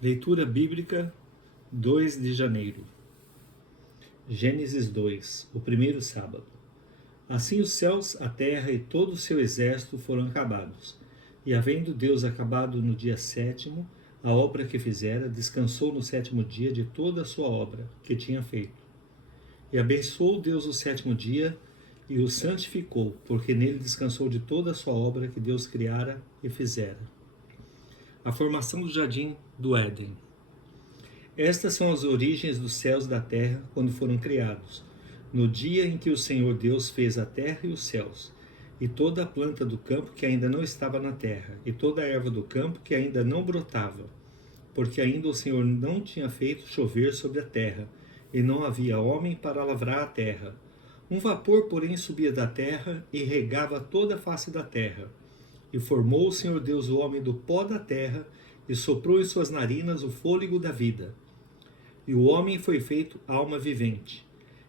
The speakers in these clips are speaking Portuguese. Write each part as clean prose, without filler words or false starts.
Leitura bíblica, 2 de janeiro. Gênesis 2, o primeiro sábado. Assim os céus, a terra e todo o seu exército foram acabados. E havendo Deus acabado no dia sétimo a obra que fizera, descansou no sétimo dia de toda a sua obra que tinha feito. E abençoou Deus o sétimo dia e o santificou, porque nele descansou de toda a sua obra que Deus criara e fizera. A formação do jardim do Éden. Estas são as origens dos céus e da terra quando foram criados, no dia em que o Senhor Deus fez a terra e os céus, e toda a planta do campo que ainda não estava na terra, e toda a erva do campo que ainda não brotava, porque ainda o Senhor não tinha feito chover sobre a terra, e não havia homem para lavrar a terra. Um vapor, porém, subia da terra e regava toda a face da terra. E formou o Senhor Deus o homem do pó da terra, e soprou em suas narinas o fôlego da vida. E o homem foi feito alma vivente.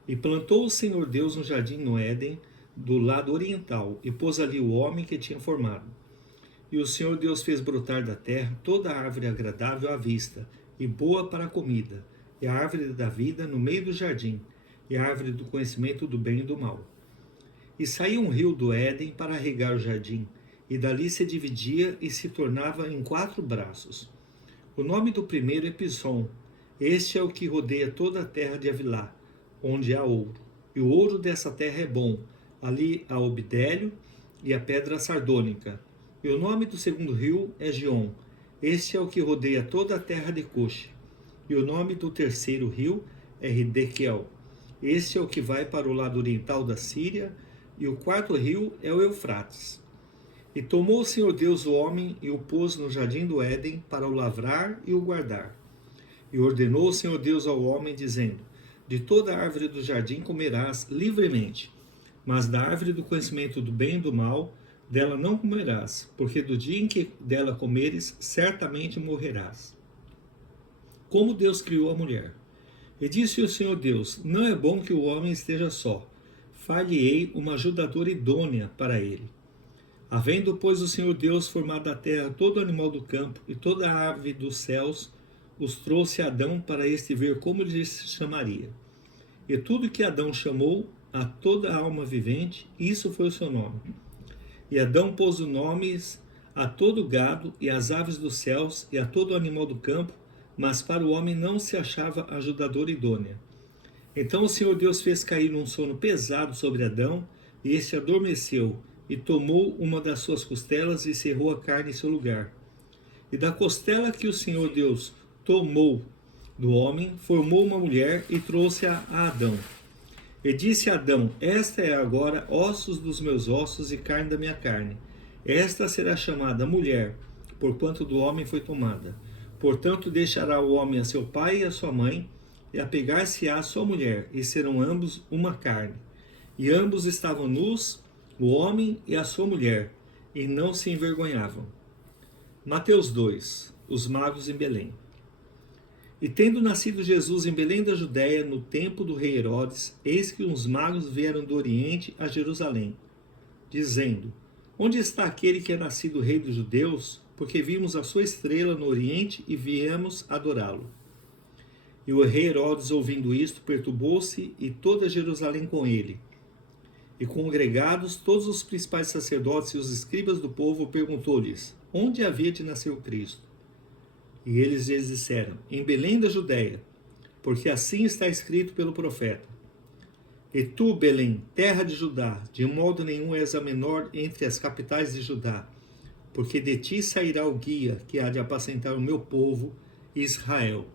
E plantou o Senhor Deus um jardim no Éden, do lado oriental, e pôs ali o homem que tinha formado. E o Senhor Deus fez brotar da terra toda a árvore agradável à vista, e boa para a comida, e a árvore da vida no meio do jardim, e a árvore do conhecimento do bem e do mal. E saiu um rio do Éden para regar o jardim, e dali se dividia e se tornava em 4 braços. O nome do primeiro é Pison. Este é o que rodeia toda a terra de Avilá, onde há ouro. E o ouro dessa terra é bom. Ali há o bidélio e a pedra sardônica. E o nome do segundo rio é Gion. Este é o que rodeia toda a terra de Cuxi. E o nome do terceiro rio é Hidekel. Este é o que vai para o lado oriental da Síria. E o quarto rio é o Eufrates. E tomou o Senhor Deus o homem e o pôs no jardim do Éden para o lavrar e o guardar. E ordenou o Senhor Deus ao homem, dizendo: de toda a árvore do jardim comerás livremente, mas da árvore do conhecimento do bem e do mal, dela não comerás, porque do dia em que dela comeres, certamente morrerás. Como Deus criou a mulher. E disse o Senhor Deus: não é bom que o homem esteja só. Far-lhe-ei uma ajudadora idônea para ele. Havendo, pois, o Senhor Deus formado da terra todo animal do campo e toda a ave dos céus, os trouxe a Adão para este ver como lhe chamaria. E tudo que Adão chamou a toda a alma vivente, isso foi o seu nome. E Adão pôs os nomes a todo o gado e às aves dos céus e a todo o animal do campo, mas para o homem não se achava ajudadora idônea. Então o Senhor Deus fez cair um sono pesado sobre Adão, e este adormeceu, e tomou uma das suas costelas e cerrou a carne em seu lugar. E da costela que o Senhor Deus tomou do homem, formou uma mulher e trouxe-a a Adão. E disse a Adão: esta é agora ossos dos meus ossos e carne da minha carne. Esta será chamada mulher, porquanto do homem foi tomada. Portanto deixará o homem a seu pai e a sua mãe, e apegar-se-á à sua mulher, e serão ambos uma carne. E ambos estavam nus, o homem e a sua mulher, e não se envergonhavam. Mateus 2. Os magos em Belém. E tendo nascido Jesus em Belém da Judéia, no tempo do rei Herodes, eis que uns magos vieram do Oriente a Jerusalém, dizendo: onde está aquele que é nascido rei dos judeus? Porque vimos a sua estrela no Oriente e viemos adorá-lo. E o rei Herodes, ouvindo isto, perturbou-se, e toda Jerusalém com ele. E congregados todos os principais sacerdotes e os escribas do povo, perguntou-lhes: onde havia de nascer o Cristo? E eles lhes disseram: em Belém da Judéia, porque assim está escrito pelo profeta: e tu, Belém, terra de Judá, de modo nenhum és a menor entre as capitais de Judá, porque de ti sairá o guia que há de apacentar o meu povo, Israel.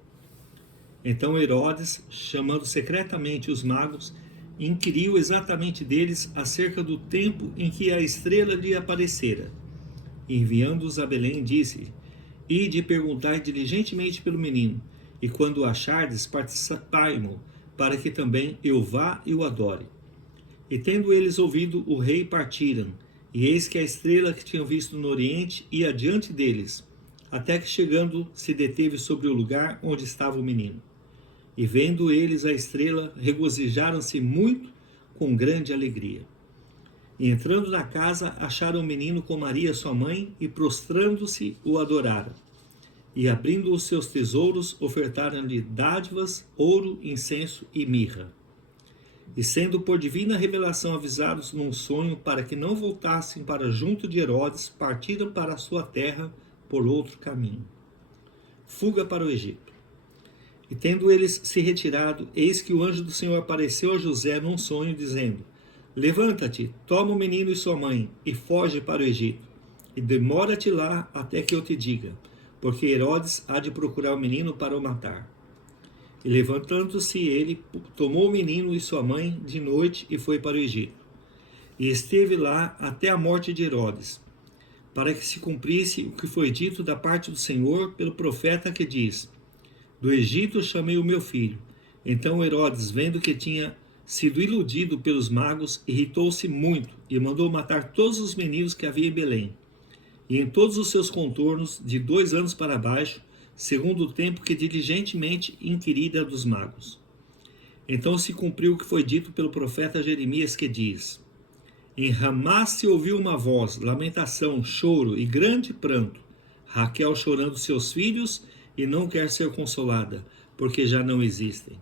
Então Herodes, chamando secretamente os magos, inquiriu exatamente deles acerca do tempo em que a estrela lhe aparecera. Enviando-os a Belém, disse: ide e perguntai diligentemente pelo menino, e quando o achardes, participai-mo, para que também eu vá e o adore. E tendo eles ouvido, o rei partiram, e eis que a estrela que tinham visto no oriente ia adiante deles, até que chegando se deteve sobre o lugar onde estava o menino. E vendo eles a estrela, regozijaram-se muito com grande alegria. E entrando na casa, acharam o menino com Maria sua mãe, e prostrando-se o adoraram. e abrindo os seus tesouros, ofertaram-lhe dádivas, ouro, incenso e mirra. E sendo por divina revelação avisados num sonho para que não voltassem para junto de Herodes, partiram para a sua terra por outro caminho. Fuga para o Egito. E tendo eles se retirado, eis que o anjo do Senhor apareceu a José num sonho, dizendo: Levanta-te, toma o menino e sua mãe, e foge para o Egito, e demora-te lá até que eu te diga, porque Herodes há de procurar o menino para o matar. E levantando-se ele, tomou o menino e sua mãe de noite e foi para o Egito. E esteve lá até a morte de Herodes, para que se cumprisse o que foi dito da parte do Senhor pelo profeta que diz: Do Egito chamei o meu filho. Então Herodes, vendo que tinha sido iludido pelos magos, irritou-se muito e mandou matar todos os meninos que havia em Belém, e em todos os seus contornos, de 2 anos para baixo, segundo o tempo que diligentemente inquirira dos magos. Então se cumpriu o que foi dito pelo profeta Jeremias, que diz: Em Ramá se ouviu uma voz, lamentação, choro e grande pranto, Raquel chorando seus filhos e não quer ser consolada, porque já não existem.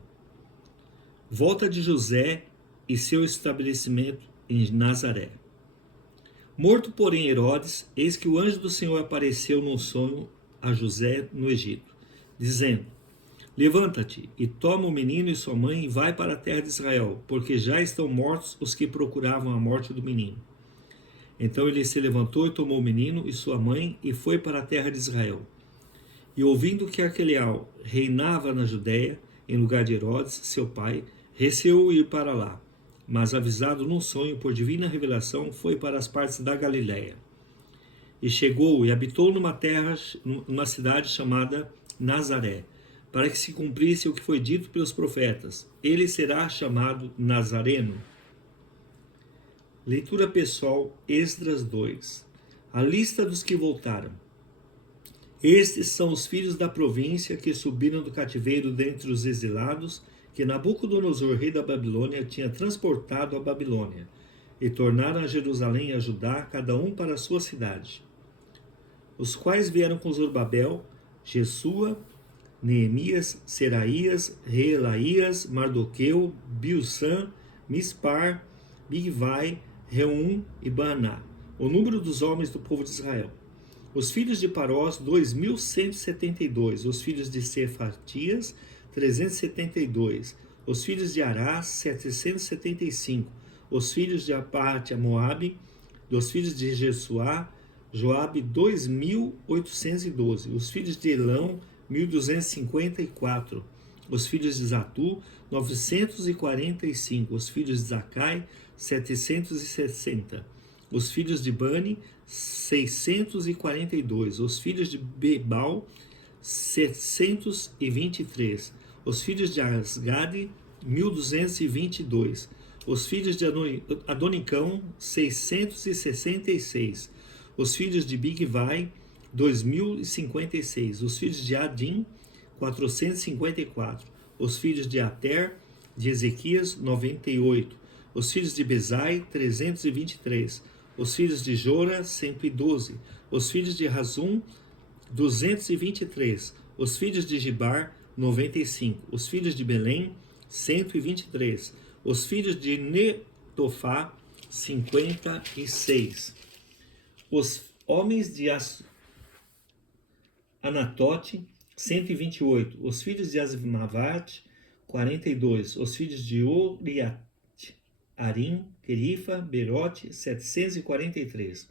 Volta de José e seu estabelecimento em Nazaré. Morto, porém, Herodes, eis que o anjo do Senhor apareceu num sonho a José no Egito, dizendo: Levanta-te e toma o menino e sua mãe e vai para a terra de Israel, porque já estão mortos os que procuravam a morte do menino. Então ele se levantou e tomou o menino e sua mãe e foi para a terra de Israel. E ouvindo que Arquelau reinava na Judéia, em lugar de Herodes, seu pai, receou ir para lá. Mas avisado num sonho por divina revelação, foi para as partes da Galiléia. E chegou e habitou numa cidade chamada Nazaré, para que se cumprisse o que foi dito pelos profetas: ele será chamado Nazareno. Leitura pessoal, Esdras 2. A lista dos que voltaram. Estes são os filhos da província que subiram do cativeiro dentre os exilados, que Nabucodonosor, rei da Babilônia, tinha transportado à Babilônia, e tornaram a Jerusalém e a Judá, cada um para a sua cidade. Os quais vieram com Zorobabel, Jesua, Neemias, Seraías, Reelaías, Mardoqueu, Bilsã, Mispar, Bigvai, Reum e Baaná, o número dos homens do povo de Israel. Os filhos de Parós, 2.172. Os filhos de Sefatias, 372. Os filhos de Arás, 775. Os filhos de Apate, Moabe. Dos filhos de Jesuá, Joabe, 2.812. Os filhos de Elão, 1.254. Os filhos de Zatu, 945. Os filhos de Zacai, 760. Os filhos de Bani, 642. Os filhos de Bebal, 723. Os filhos de Asgade, 1222. Os filhos de Adonicão, 666. Os filhos de Bigvai, 2056. Os filhos de Adim, 454. Os filhos de Ater, de Ezequias, 98. Os filhos de Bezai, 323. Os filhos de Jora, 112. Os filhos de Razum, 223. Os filhos de Gibar, 95. Os filhos de Belém, 123. Os filhos de Netofá, 56. Os homens de Anatote, 128. Os filhos de Azmavat, 42. Os filhos de Oriat, Arim, Querifa, Berote, 743.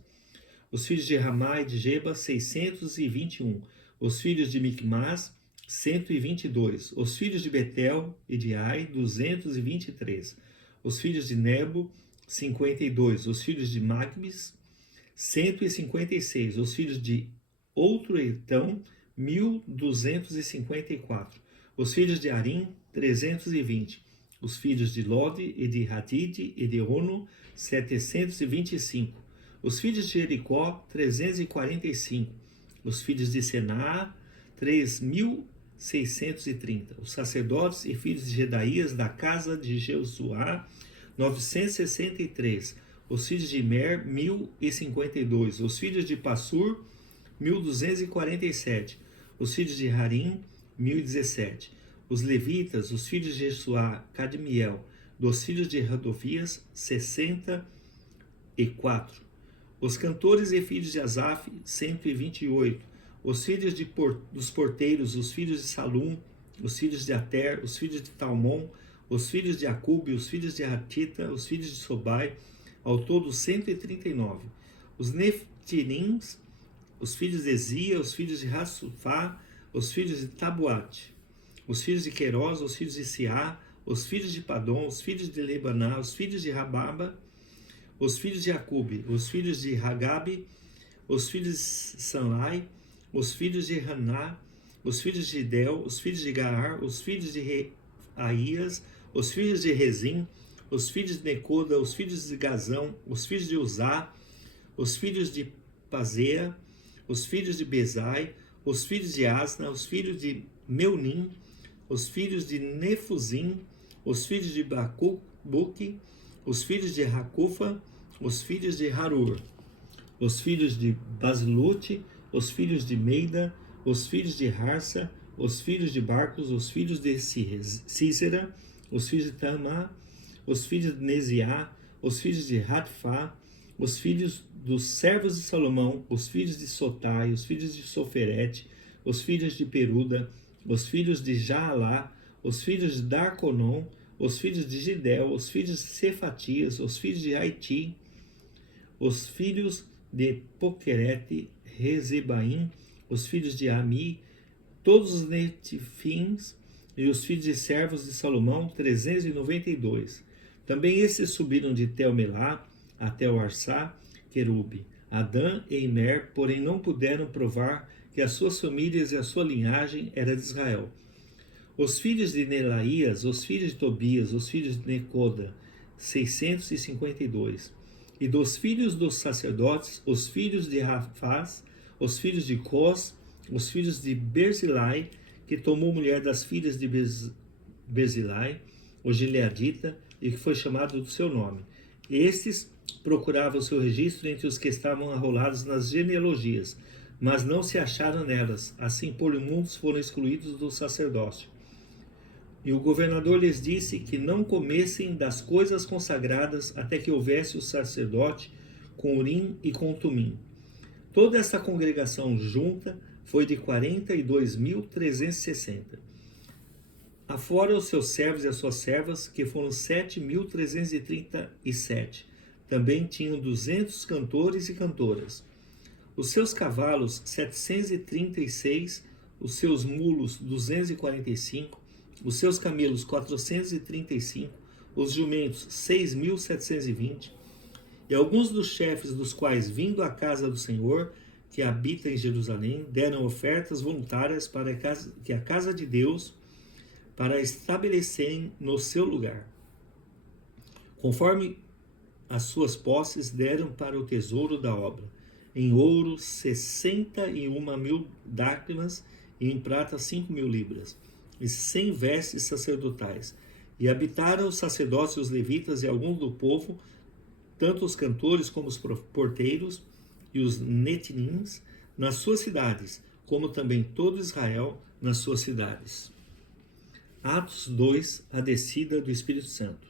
Os filhos de Ramá e de Geba, 621. Os filhos de Micmas, 122. Os filhos de Betel e de Ai, 223. Os filhos de Nebo, 52. Os filhos de Magbis, 156. Os filhos de outro Etão, 1254. Os filhos de Arim, 320. Os filhos de Lode e de Hadid e de Ono, 725. Os filhos de Jericó, 345. Os filhos de Sená, 3.630. Os sacerdotes e filhos de Jedaías da casa de Jesuá, 963. Os filhos de Imer, 1.052. Os filhos de Passur, 1.247. Os filhos de Harim, 1017. Os levitas, os filhos de Jesuá, Cadmiel, dos filhos de Rodovias, 64. Os cantores e filhos de Asaf, 128. Os filhos dos porteiros, os filhos de Salum, os filhos de Ater, os filhos de Talmon, os filhos de Acube, os filhos de Hatita, os filhos de Sobai, ao todo 139. Os Neftirims, os filhos de Ezia, os filhos de Hassufá, os filhos de Tabuate, os filhos de Queiroz, os filhos de Siá, os filhos de Padom, os filhos de Lebaná, os filhos de Rababa, os filhos de Acube, os filhos de Hagabe, os filhos de Sanlai, os filhos de Haná, os filhos de Idel, os filhos de Gaar, os filhos de Aías, os filhos de Rezim, os filhos de Necoda, os filhos de Gazão, os filhos de Uzá, os filhos de Pazea, os filhos de Bezai, os filhos de Asna, os filhos de Meunim, os filhos de Nefuzim, os filhos de Bacuque, os filhos de Hacufa, os filhos de Harur, os filhos de Basilute, os filhos de Meida, os filhos de Harsa, os filhos de Barcos, os filhos de Cícera, os filhos de Tamá, os filhos de Neziá, os filhos de Ratfá, os filhos dos servos de Salomão, os filhos de Sotai, os filhos de Soferete, os filhos de Peruda, os filhos de Jaalá, os filhos de Darconon, os filhos de Gidel, os filhos de Cefatias, os filhos de Haiti, os filhos de Poquerete, Rezebaim, os filhos de Ami, todos os netifins e os filhos de servos de Salomão, 392. Também esses subiram de Tel-Melá até o Arsá, Querube, Adã e Imer, porém não puderam provar que as suas famílias e a sua linhagem era de Israel. Os filhos de Nelaías, os filhos de Tobias, os filhos de Necoda, 652. E dos filhos dos sacerdotes, os filhos de Rafaz, os filhos de Cós, os filhos de Berzilai, que tomou mulher das filhas de Berzilai, o Gileadita, e que foi chamado do seu nome. Estes procuravam o seu registro entre os que estavam arrolados nas genealogias, mas não se acharam nelas. Assim, por imundos foram excluídos do sacerdócio. E o governador lhes disse que não comessem das coisas consagradas até que houvesse o sacerdote com Urim e com Tumim. Toda essa congregação junta foi de 42.360. Afora os seus servos e as suas servas, que foram 7.337. Também tinham 200 cantores e cantoras. Os seus cavalos, 736, os seus mulos, 245, os seus camelos, 435, os jumentos, 6.720, e alguns dos chefes dos quais, vindo à casa do Senhor, que habita em Jerusalém, deram ofertas voluntárias para que a casa de Deus, para estabelecerem no seu lugar. Conforme as suas posses, deram para o tesouro da obra, em ouro 61.000 dracmas e em prata 5.000 libras, e 100 vestes sacerdotais. E habitaram os sacerdotes, os levitas e alguns do povo, tanto os cantores como os porteiros e os netinims, nas suas cidades, como também todo Israel nas suas cidades. Atos 2, a descida do Espírito Santo.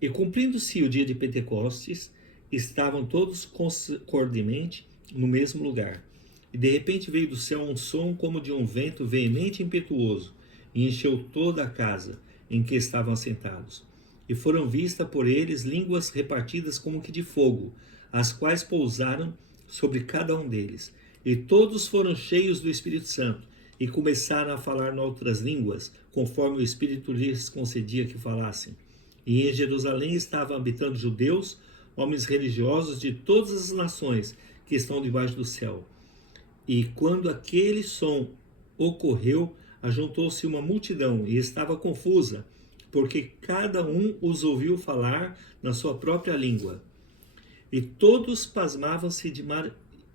E cumprindo-se o dia de Pentecostes, estavam todos concordemente no mesmo lugar. E de repente veio do céu um som como de um vento veemente e impetuoso, e encheu toda a casa em que estavam assentados. E foram vistas por eles línguas repartidas como que de fogo, as quais pousaram sobre cada um deles. E todos foram cheios do Espírito Santo, e começaram a falar em outras línguas, conforme o Espírito lhes concedia que falassem. E em Jerusalém estavam habitando judeus, homens religiosos de todas as nações que estão debaixo do céu. E quando aquele som ocorreu, ajuntou-se uma multidão e estava confusa, porque cada um os ouviu falar na sua própria língua. E todos pasmavam-se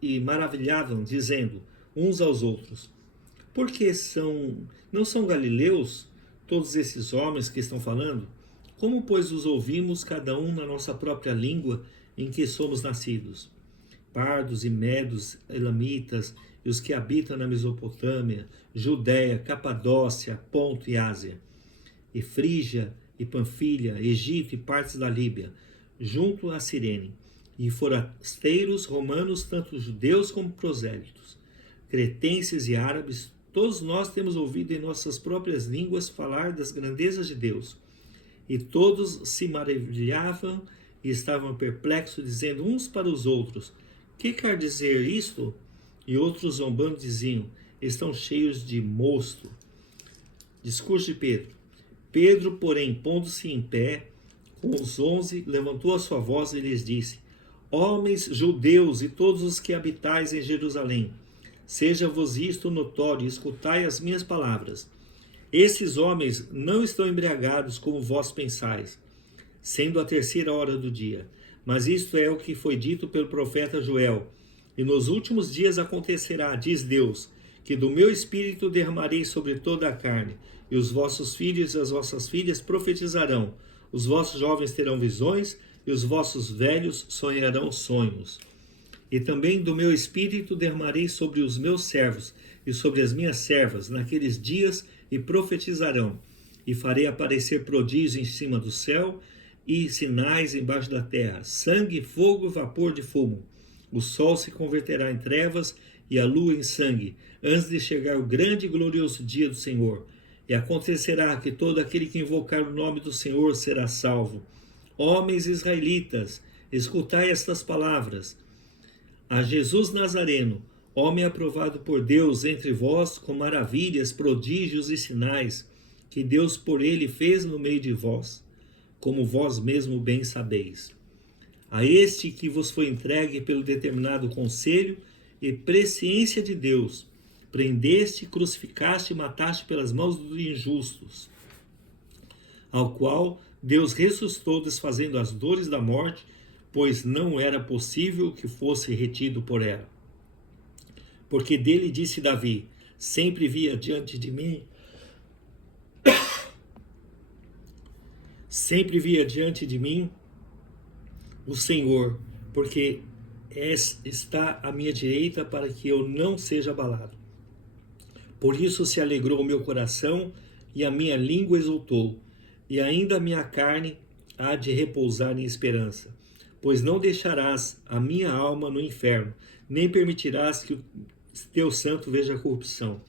e maravilhavam, dizendo uns aos outros: por que não são galileus todos esses homens que estão falando? Como, pois, os ouvimos cada um na nossa própria língua em que somos nascidos? Pardos e medos, elamitas, e os que habitam na Mesopotâmia, Judéia, Capadócia, Ponto e Ásia, e Frígia e Panfilha, Egito e partes da Líbia, junto a Cirene, e forasteiros romanos, tanto judeus como prosélitos, cretenses e árabes, todos nós temos ouvido em nossas próprias línguas falar das grandezas de Deus. E todos se maravilhavam e estavam perplexos, dizendo uns para os outros: que quer dizer isto? E outros zombando diziam: estão cheios de mosto. Discurso de Pedro. Pedro, porém, pondo-se em pé, com os 11, levantou a sua voz e lhes disse: homens judeus e todos os que habitais em Jerusalém, seja-vos isto notório, escutai as minhas palavras. Esses homens não estão embriagados como vós pensais, sendo a 3ª hora do dia. Mas isto é o que foi dito pelo profeta Joel. E nos últimos dias acontecerá, diz Deus, que do meu espírito derramarei sobre toda a carne, e os vossos filhos e as vossas filhas profetizarão, os vossos jovens terão visões, e os vossos velhos sonharão sonhos. E também do meu espírito derramarei sobre os meus servos e sobre as minhas servas naqueles dias, e profetizarão, e farei aparecer prodígios em cima do céu e sinais embaixo da terra, sangue, fogo e vapor de fumo. O sol se converterá em trevas e a lua em sangue, antes de chegar o grande e glorioso dia do Senhor. E acontecerá que todo aquele que invocar o nome do Senhor será salvo. Homens israelitas, escutai estas palavras. A Jesus Nazareno, homem aprovado por Deus entre vós, com maravilhas, prodígios e sinais, que Deus por ele fez no meio de vós, como vós mesmo bem sabeis. A este que vos foi entregue pelo determinado conselho e presciência de Deus, prendeste, crucificaste e mataste pelas mãos dos injustos, ao qual Deus ressuscitou, desfazendo as dores da morte, pois não era possível que fosse retido por ela. Porque dele disse Davi: sempre via diante de mim, sempre via diante de mim o Senhor, porque está à minha direita para que eu não seja abalado. Por isso se alegrou o meu coração e a minha língua exultou, e ainda a minha carne há de repousar em esperança, pois não deixarás a minha alma no inferno, nem permitirás que o teu santo veja a corrupção.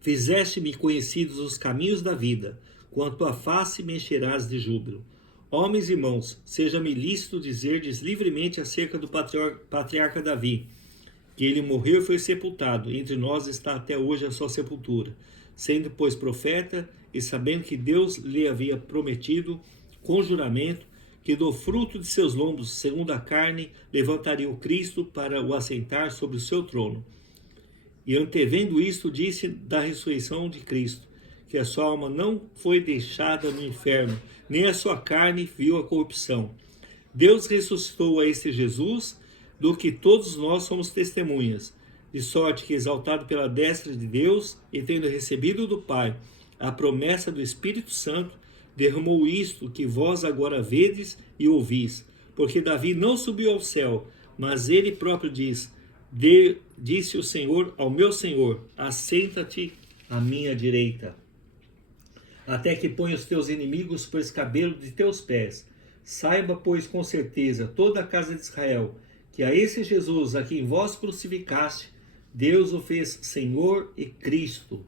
Fizeste-me conhecidos os caminhos da vida, com a tua face me encherás de júbilo. Homens e irmãos, seja-me lícito dizerdes livremente acerca do patriarca Davi, que ele morreu e foi sepultado, entre nós está até hoje a sua sepultura, sendo, pois, profeta, e sabendo que Deus lhe havia prometido, com juramento, que do fruto de seus lombos, segundo a carne, levantaria o Cristo para o assentar sobre o seu trono. E antevendo isto, disse da ressurreição de Cristo, que a sua alma não foi deixada no inferno, nem a sua carne viu a corrupção. Deus ressuscitou a este Jesus, do que todos nós somos testemunhas, de sorte que, exaltado pela destra de Deus, e tendo recebido do Pai a promessa do Espírito Santo, derramou isto que vós agora vedes e ouvis. Porque Davi não subiu ao céu, mas ele próprio diz: disse o Senhor ao meu Senhor: assenta-te à minha direita, até que ponha os teus inimigos por escabelo de teus pés. Saiba, pois, com certeza, toda a casa de Israel, que a esse Jesus, a quem vós crucificaste, Deus o fez Senhor e Cristo.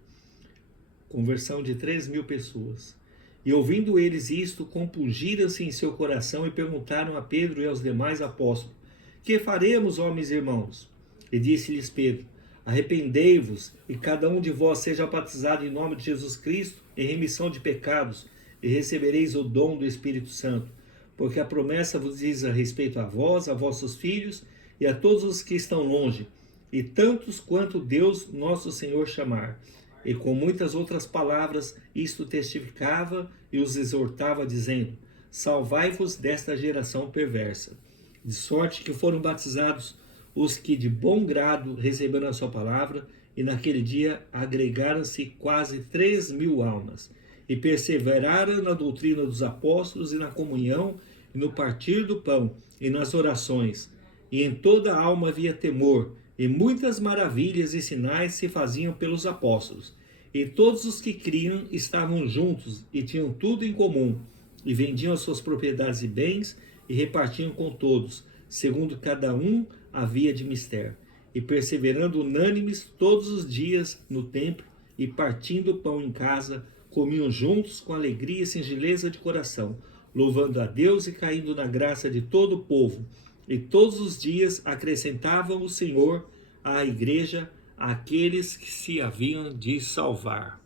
Conversão de 3.000 pessoas. E ouvindo eles isto, compungiram-se em seu coração e perguntaram a Pedro e aos demais apóstolos: que faremos, homens e irmãos? E disse-lhes Pedro: arrependei-vos, e cada um de vós seja batizado em nome de Jesus Cristo, em remissão de pecados, e recebereis o dom do Espírito Santo. Porque a promessa vos diz a respeito a vós, a vossos filhos, e a todos os que estão longe, e tantos quanto Deus nosso Senhor chamar. E com muitas outras palavras isto testificava e os exortava, dizendo: salvai-vos desta geração perversa. De sorte que foram batizados os que de bom grado receberam a sua palavra, e naquele dia agregaram-se quase 3.000 almas, e perseveraram na doutrina dos apóstolos, e na comunhão, e no partir do pão, e nas orações. E em toda a alma havia temor, E muitas maravilhas e sinais se faziam pelos apóstolos. E todos os que criam estavam juntos e tinham tudo em comum, e vendiam as suas propriedades e bens e repartiam com todos, segundo cada um havia de mister. E perseverando unânimes todos os dias no templo, e partindo o pão em casa, comiam juntos com alegria e singeleza de coração, louvando a Deus e caindo na graça de todo o povo. E todos os dias acrescentavam o Senhor à igreja aqueles que se haviam de salvar.